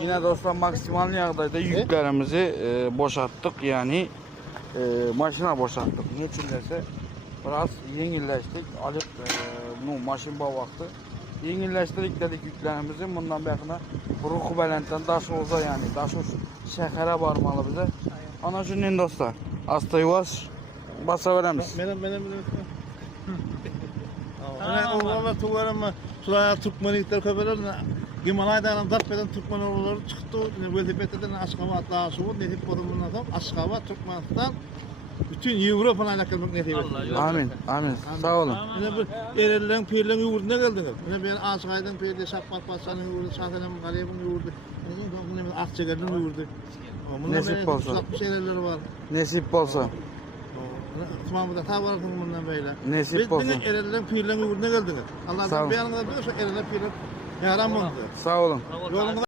Yine dostlar maksimal yağdaydı yüklerimizi boşalttık yani maşına boşalttık. Niçin derse biraz yengilleştik. Alıp bu maşın vakti yengilleştirdik dedik yüklerimizi. Bundan bakına Ruhu Belent'ten daş olsa yani daş olsun şehre varmalı bize. Ana için dostlar hasta yuvas basa veremiz. Benim. Oğlum tuvarım şuraya Türkmenlikler köpeler Gimalay'dan Darpeden Türkmen oğulları çıktı. Velhibet'ten Aşgabat daha soğuk netip kodumundan sonra Aşgabat Türkmenistan bütün Avrupa'na gelmek netibi. Amin. Sağ olun. Yine bir erellen pirlen yurduna geldiniz. Yine ben Aşgay'dan pirde Şapmak Paşa'nın yurdu, Şahanem Galip'in yurdu. Yine Akçagar'ın yurdu. Nasip olsa. 60 erler var. Nasip olsa. Tamam da ta vardım bundan böyle. Nasip olsa. Biz erellen pirlen yurduna geldiniz. Allah'ın bir yanında bir erellen pirlen yaram oldu. Sağ olun. Yolunda